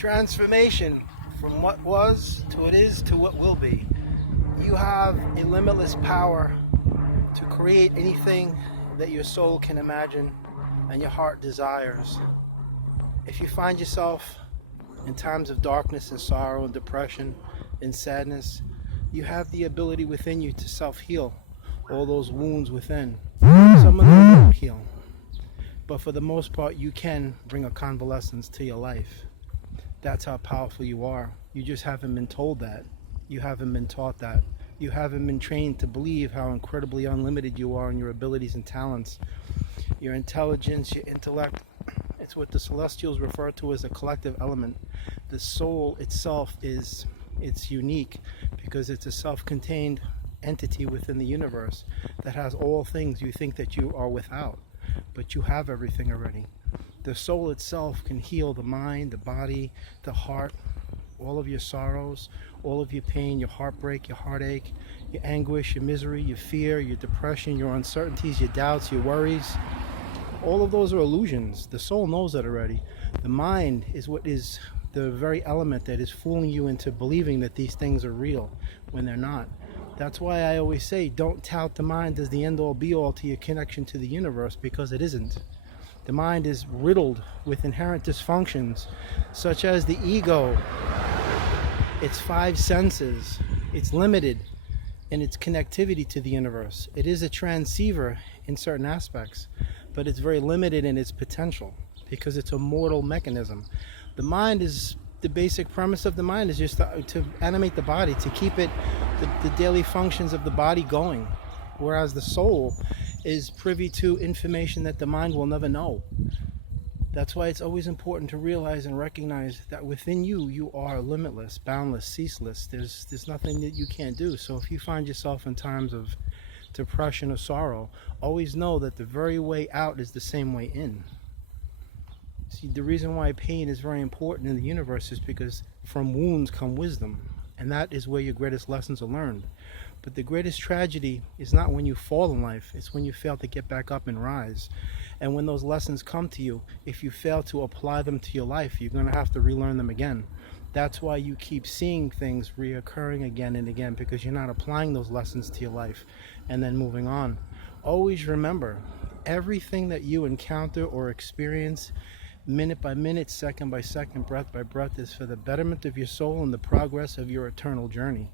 Transformation from what was to what is to what will be. You have a limitless power to create anything that your soul can imagine and your heart desires. If you find yourself in times of darkness and sorrow and depression and sadness, you have the ability within you to self-heal all those wounds within. Some of them won't heal, but for the most part you can bring a convalescence to your life. That's how powerful you are. You just haven't been told that. You haven't been taught that. You haven't been trained to believe how incredibly unlimited you are in your abilities and talents, your intelligence, your intellect. It's what the Celestials refer to as a collective element. The soul itself it's unique because it's a self-contained entity within the universe that has all things you think that you are without, but you have everything already. The soul itself can heal the mind, the body, the heart, all of your sorrows, all of your pain, your heartbreak, your heartache, your anguish, your misery, your fear, your depression, your uncertainties, your doubts, your worries. All of those are illusions. The soul knows that already. The mind is what is the very element that is fooling you into believing that these things are real when they're not. That's why I always say don't tout the mind as the end-all be-all to your connection to the universe, because it isn't. The mind is riddled with inherent dysfunctions such as the ego, its five senses. It's limited in its connectivity to the universe. It is a transceiver in certain aspects, but it's very limited in its potential because it's a mortal mechanism. The mind is, the basic premise of the mind is just to animate the body, to keep it, the daily functions of the body going, whereas the soul is privy to information that the mind will never know. That's why it's always important to realize and recognize that within you, you are limitless, boundless, ceaseless. There's nothing that you can't do. So if you find yourself in times of depression or sorrow, always know that the very way out is the same way in. See, the reason why pain is very important in the universe is because from wounds come wisdom, and that is where your greatest lessons are learned. But the greatest tragedy is not when you fall in life, it's when you fail to get back up and rise. And when those lessons come to you, if you fail to apply them to your life, you're going to have to relearn them again. That's why you keep seeing things reoccurring again and again, because you're not applying those lessons to your life and then moving on. Always remember, everything that you encounter or experience, minute by minute, second by second, breath by breath, is for the betterment of your soul and the progress of your eternal journey.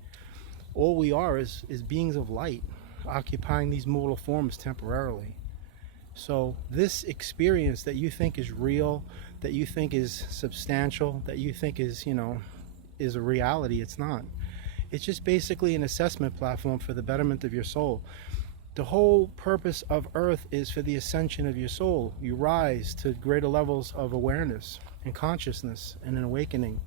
All we are is beings of light, occupying these mortal forms temporarily. So this experience that you think is real, that you think is substantial, that you think is a reality, it's not. It's just basically an assessment platform for the betterment of your soul. The whole purpose of Earth is for the ascension of your soul. You rise to greater levels of awareness and consciousness and an awakening.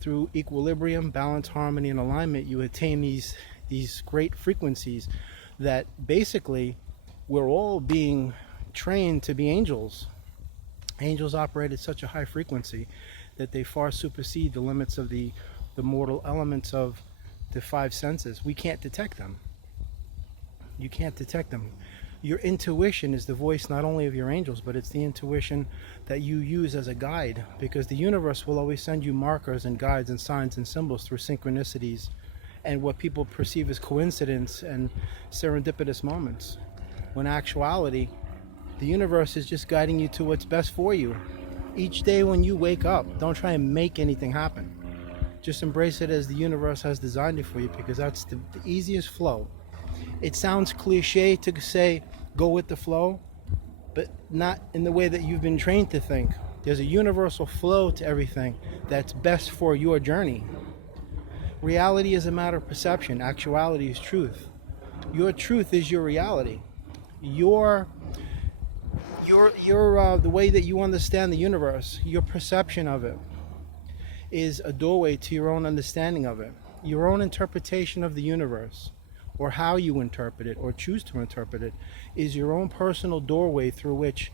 Through equilibrium, balance, harmony, and alignment, you attain these great frequencies that basically we're all being trained to be angels. Angels operate at such a high frequency that they far supersede the limits of the mortal elements of the five senses. We can't detect them. You can't detect them. Your intuition is the voice not only of your angels, but it's the intuition that you use as a guide, because the universe will always send you markers and guides and signs and symbols through synchronicities and what people perceive as coincidence and serendipitous moments. When in actuality, the universe is just guiding you to what's best for you. Each day when you wake up, don't try and make anything happen. Just embrace it as the universe has designed it for you, because that's the easiest flow. It sounds cliche to say go with the flow, but not in the way that you've been trained to think. There's a universal flow to everything that's best for your journey. Reality is a matter of perception. Actuality is truth. Your truth is your reality. The way that you understand the universe, your perception of it, is a doorway to your own understanding of it. Your own interpretation of the universe, or how you interpret it or choose to interpret it, is your own personal doorway through which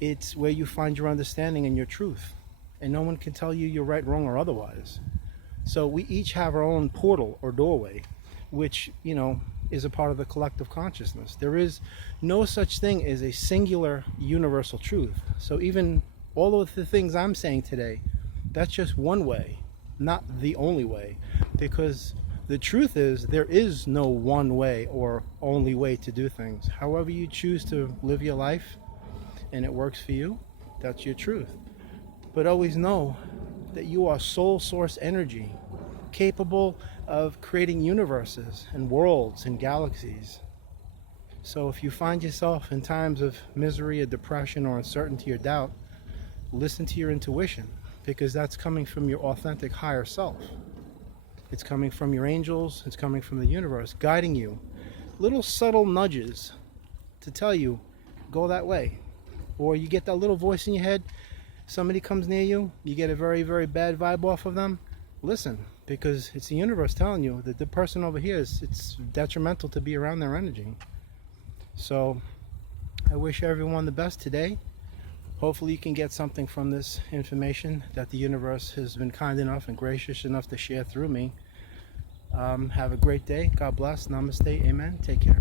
it's where you find your understanding and your truth. And no one can tell you you're right, wrong, or otherwise. So we each have our own portal or doorway, which, is a part of the collective consciousness. There is no such thing as a singular universal truth. So even all of the things I'm saying today, That's just one way, not the only way. Because the truth is, there is no one way or only way to do things. However you choose to live your life and it works for you, that's your truth. But always know that you are soul source energy, capable of creating universes and worlds and galaxies. So if you find yourself in times of misery or depression or uncertainty or doubt, listen to your intuition, because that's coming from your authentic higher self. It's coming from your angels, it's coming from the universe, guiding you. Little subtle nudges to tell you, go that way. Or you get that little voice in your head, somebody comes near you, you get a very, very bad vibe off of them. Listen, because it's the universe telling you that the person over here it's detrimental to be around their energy. So I wish everyone the best today. Hopefully you can get something from this information that the universe has been kind enough and gracious enough to share through me. Have a great day. God bless. Namaste. Amen. Take care.